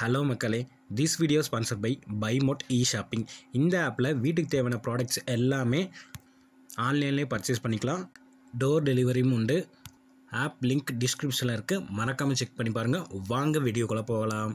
Hello மக்களே, this video sponsored by பைமோட் இ-ஷாப்பிங். இந்த ஆப்பில் வீட்டுக்கு தேவையான ப்ராடக்ட்ஸ் எல்லாமே ஆன்லைன்லேயே பர்ச்சேஸ் பண்ணிக்கலாம். டோர் டெலிவரியும் உண்டு. ஆப் லிங்க் டிஸ்கிரிப்ஷனில் இருக்குது, மறக்காமல் செக் பண்ணி பாருங்கள். வாங்க வீடியோக்குள்ளே போகலாம்.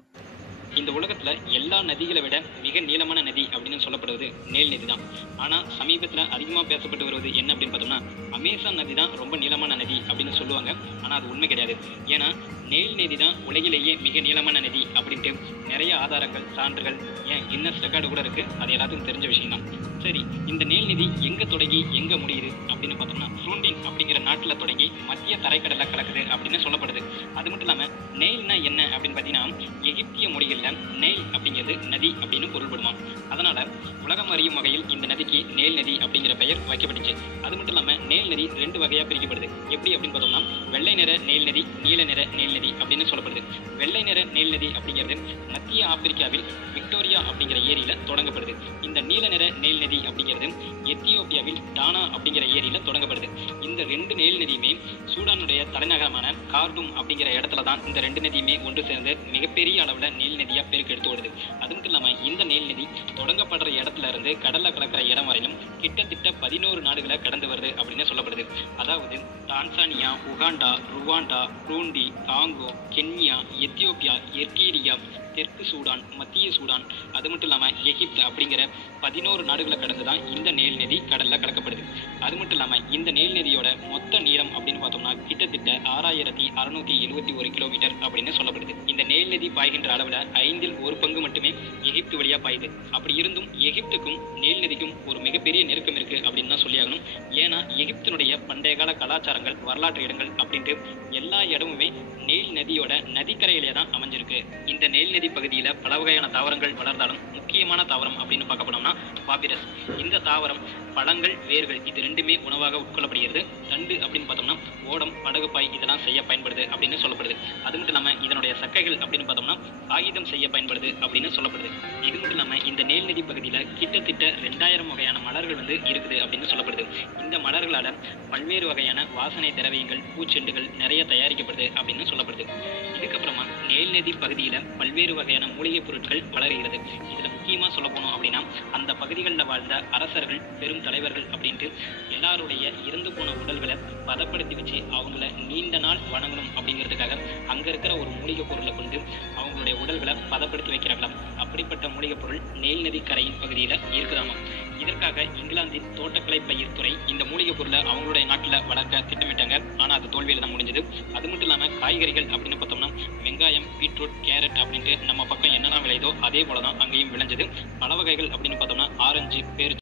இந்த உலகத்தில் எல்லா நதிகளை விட மிக நீளமான நதி அப்படின்னு சொல்லப்படுவது நைல் நதி தான். ஆனால் சமீபத்தில் அதிகமாக பேசப்பட்டு வருவது என்ன அப்படின்னு பார்த்தோம்னா, அமேசான் நதி தான் ரொம்ப நீளமான நதி அப்படின்னு சொல்லுவாங்க. ஆனால் அது உண்மை கிடையாது. ஏன்னா நைல் நதி தான் உலகிலேயே மிக நீளமான நதி அப்படின்ட்டு நிறைய ஆதாரங்கள், சான்றுகள், ஏன் கின்னஸ் ரெக்கார்டு கூட இருக்குது. அது எல்லாத்துக்கும் தெரிஞ்ச விஷயம் தான். சரி, இந்த நைல் நதி எங்கே தொடங்கி எங்கே முடியுது அப்படின்னு பார்த்தோம்னா, ஃப்ரூண்டிங் அப்படிங்கிற நாட்டில் தொடங்கி மத்திய தரைக்கடலில் கலக்குது அப்படின்னு சொல்லப்படுது. அது மட்டும் இல்லாமல் நெயில்னா என்ன அப்படின்னு பார்த்தீங்கன்னா, எகிப்திய மொழிகளில் நெயில் அப்படிங்கிறது நதி அப்படின்னு பொருள்படுமா. அதனால் உலகம் அறியும் வகையில் இந்த நதிக்கு நெயில் நதி அப்படிங்கிற பெயர் வைக்கப்பட்டுச்சு. அது மட்டும் இல்லாமல் நெயில் நதி ரெண்டு வகையாக பிரிக்கப்படுது. எப்படி அப்படின்னு பார்த்தோம்னா, வெள்ளை நிற நெயில் நதி, நீல நிற நெயில் நதி அப்படின்னு சொல்லப்படுது. வெள்ளை நிற நெயில் நதி அப்படிங்கிறது மத்திய ஆப்பிரிக்காவில் விக்டோரியா அப்படிங்கிற ஏரியில் தொடங்கப்படுது. இந்த நீல நிற நெயில் நதி அப்படிங்கிறது எத்தியோப்பியாவில் டானா அப்படிங்கிற ஏரியில் தொடங்கப்படுது. இந்த ரெண்டு நெயில் நதியுமே சூடானுடைய தலைநகரமான கார்டூம் அப்படிங்கிற இடத்துல தான் இந்த ரெண்டு நதியுமே ஒன்று சேர்ந்து மிகப்பெரிய அளவில் நெயில் நதியாக பெருக்கெடுத்து ஓடுது. அது மட்டும் இல்லாமல் இந்த நெயில் நதி தொடங்கப்படுற இடத்துல இருந்து கடலில் கலக்கிற இடம் வரையிலும் கிட்டத்தட்ட 11 நாடுகளை கடந்து வருது அப்படின்னு சொல்லப்படுது. அதாவது Tanzania, Uganda, Rwanda, Burundi, Congo, Kenya, Ethiopia, Eritrea, தெற்கு சூடான், மத்திய சூடான், அது மட்டும் இல்லாமல் எகிப்து அப்படிங்கிற 11 நாடுகளை கடந்து தான் இந்த நெயில் நதி கடலில் கலக்கப்படுது. அது மட்டும் இல்லாமல் இந்த நெயில் நதியோட மொத்த நீளம் அப்படின்னு பார்த்தோம்னா கிட்டத்தட்ட 6671 கிலோமீட்டர் அப்படின்னு சொல்லப்படுது. இந்த நெயில் நதி பாய்கின்ற அளவில் 1/5 மட்டுமே எகிப்து வழியாக பாயுது. அப்படி இருந்தும் எகிப்துக்கும் நெயில் நதிக்கும் ஒரு மிகப்பெரிய நெருக்கம் இருக்குது அப்படின்னு தான் சொல்லியாகணும். ஏன்னா எகிப்தினுடைய பண்டைய கால கலாச்சாரங்கள், வரலாற்று இடங்கள் அப்படின்ட்டு எல்லா இடமுமே நெயில் நதியோட நதிக்கரையிலே தான் அமைஞ்சிருக்கு. இந்த நெயில் நதி பகுதியில் பல வகையான தாவரங்கள் வளர்ந்தாலும் முக்கியமான தாவரம் அப்படின்னு பார்க்க போனோம்னா பாபிரஸ். இந்த தாவரம் பழங்கள், வேர்கள் இது ரெண்டுமே உணவாக உட்கொள்ளப்படுகிறது. தண்டு அப்படின்னு பார்த்தோம்னா ஓடம், படகுப்பாய் இதெல்லாம் செய்ய பயன்படுது அப்படின்னு சொல்லப்படுது. அது மட்டும் இல்லாமல் இதனுடைய சக்கைகள் அப்படின்னு பார்த்தோம்னா காகிதம் செய்ய பயன்படுது அப்படின்னு சொல்லப்படுது. இது மட்டும் இல்லாமல் இந்த நெயில் நதி பகுதியில் கிட்டத்தட்ட 2000 வகையான மலர்கள் இருக்குது அப்படின்னு சொல்லப்படுது. இந்த மலர்களால் பல்வேறு வகையான வாசனை திரவியங்கள், பூச்செண்டுகள் நிறைய தயாரிக்கப்படுது அப்படின்னு சொல்லப்படுது. இதுக்கப்புறமா நெயில் நதி பகுதியில் பல்வேறு வகையான மூலிகைப் பொருட்கள் வளர்கிறது. இதில் முக்கியமாக சொல்ல போனோம் அப்படின்னா, அந்த பகுதிகளில் வாழ்ந்த அரசர்கள், பெரும் தலைவர்கள் அப்படின்ட்டு எல்லாருடைய இறந்து போன உடல்களை பதப்படுத்தி வச்சு அவங்கள நீண்ட நாள் வணங்கணும் அப்படிங்கிறதுக்காக அங்கே இருக்கிற ஒரு மூலிகை பொருளை கொண்டு அவங்களுடைய உடல்களை பதப்படுத்தி வைக்கிறாங்களாம். அப்படிப்பட்ட மூலிகை பொருள் நெயில் நதி கரையின் பகுதியில் இருக்குதாமா. இதற்காக இங்கிலாந்தின் தோட்டக்கலை பயிர்த்துறை இந்த மூலிகை பொருளை அவங்களுடைய நாட்டில் வளர்க்க திட்டமிட்டாங்க. ஆனால் அது தோல்வியில் தான் முடிஞ்சது. அது மட்டும் இல்லாமல் காய்கறிகள் அப்படின்னு பார்த்தோம்னா வெங்காயம், பீட்ரூட், கேரட் அப்படின்ட்டு நம்ம பக்கம் என்னெல்லாம் விளையுதோ அதே போல தான் அங்கேயும் விளைஞ்சது. பல வகைகள் அப்படின்னு பார்த்தோம்னா ஆரஞ்சு, பேர்